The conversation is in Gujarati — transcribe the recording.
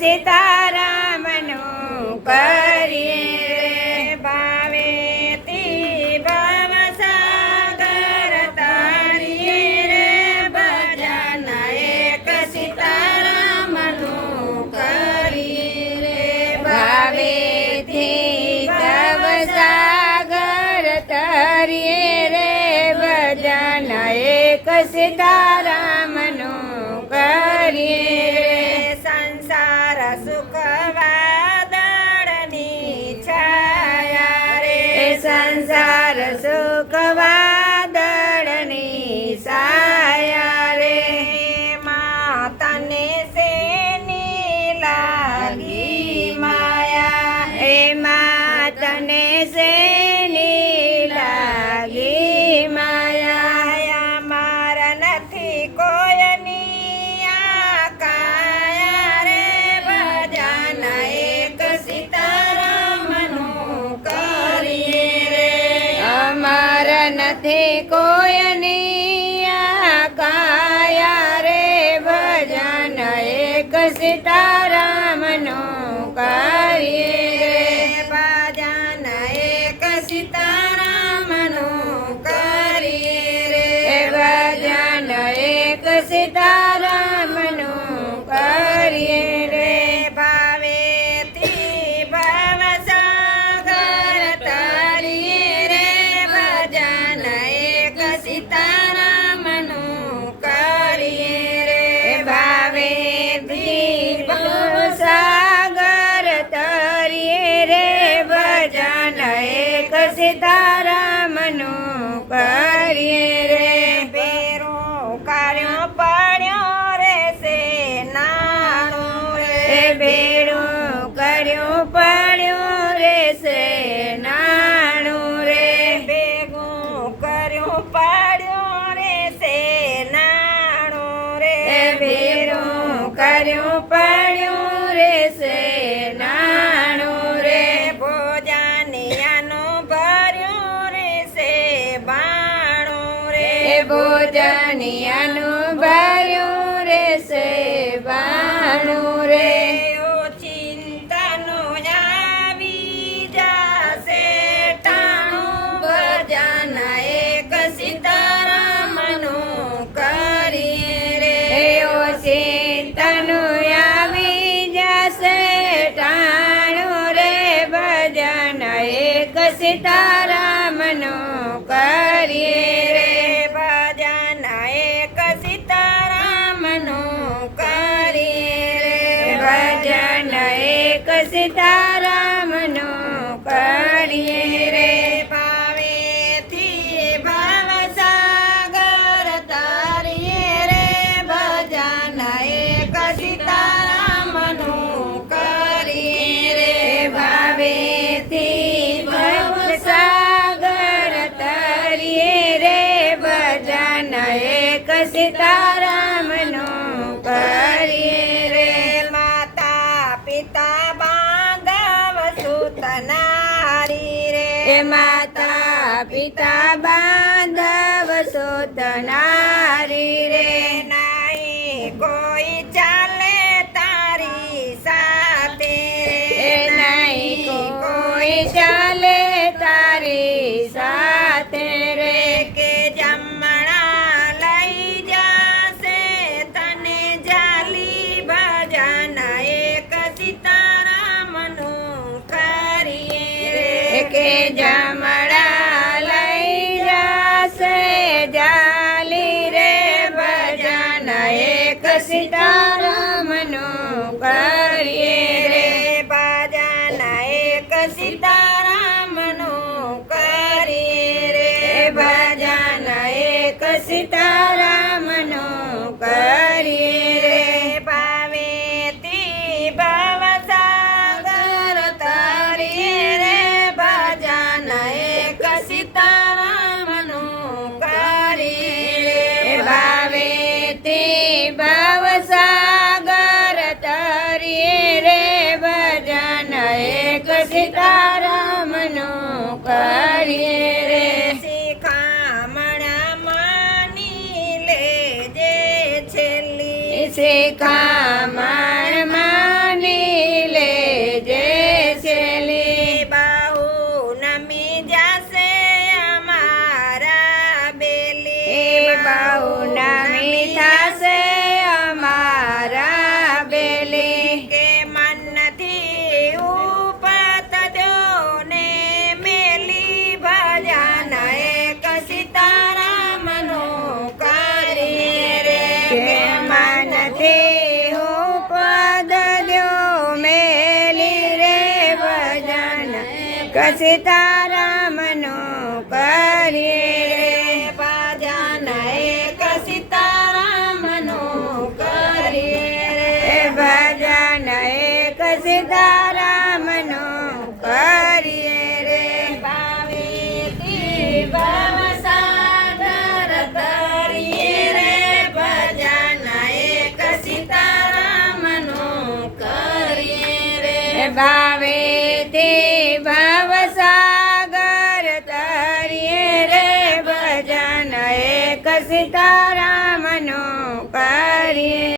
સીતારામનું કરીએ રે ભાવેથી ભવસાગર તરીએ રે ભજન એક સીતારામનું કરીએ રે ભાવેથી ભવસાગર તરીએ રે ભજન એક સીતારામનું કરીએ રે સંસાર સુખ વાદળની છાયા રે સંસાર સુખ વાદળની છાયા રે માતને શેની લાગી માયા હે માતને શેની લાગી માયા મારા નથી કોઈની આ કાયા રે ભજન એક સીતારામનું કરીએ રે અમારા નથી કોઈની આ કાયા રે ભજન એક સીતારામનું કરીએ રે ભજન એક સીતારામનું કરીએ રે ભજન એક સીતારામનું કરીએ રે ભાવેથી ભવસાગર તરીએ રે ભજન એક સીતારામનું કરીએ રે ભાવેથી ભવસાગર તરીએ રે ભજન એક સીતારામનું કરીએ રે બેરો કાર્યો પડ્યો રે સે નાણું રે બેરો કર્યો પડ્યો રે સે નાણું રે ભેગું કર્યું પડ્યો રે સે નાણું રે બેરો કર્યું પડ્યું રે સે નાણું રે ભોજનિયાનું ભર્યું રે સે બાણું રે ભોજનિયાનું ભર્યું રે સે બાણું રે ચિંતાનું આવી જાશે ટાણું ભજન એક સીતારામનું કરીએ રે ચિંતાનું આવી જશે ટાણું રે ભજન એક સીતારામનું કરીએ રે ભજન એક સીતારામનું કરીએ રે ભજન એક સીતારામનું કરીએ રે ભાવેથી ભવસાગર તરીએ રે ભજન એક સીતારામનું કરીએ રે ભાવેથી ભવસાગર તરીએ રે ભજન એક સીતારામનું કરીએ રે માતા પિતા બાંધવ સુતનારી રે માતા પિતા બાંધવ સુતનારી રે નાઈ કોઈ ચાલે તારી સાથે રે નાઈ કોઈ ચાલે તારી સાથે રે કે જમણા લઈ જાશે તને જાલી ભજન એક સીતારામનું કરીએ રે કે જમણા લઈ જાશે જાલી રે ભજન એક સીતારામનું કરીએ રે ભજન એક સીતારામનું કરીએ રે ભજન એક સીતારામનું કરીએ રે ભાવેથી ભવસાગર તરીએ રે ભજન એક સીતારામનું કરીએ રે ભાવેથી ભવસાગર તરીએ રે ભજન એક સીતારામનું કરીએ રે શિખામણ માની લેજે છેલ્લી શિખામણ માની સીતારામનું કરીએ રે ભજન એક સીતારામનું કરીએ રે ભજન એક સીતારામનું કરીએ રે ભાવેથી ભવસાગર તરીએ રે ભજન એક સીતારામનું કરીએ રે ભાવેથી ભવસાગર તરીએ રે ભજન એક સીતારામનું કરીએ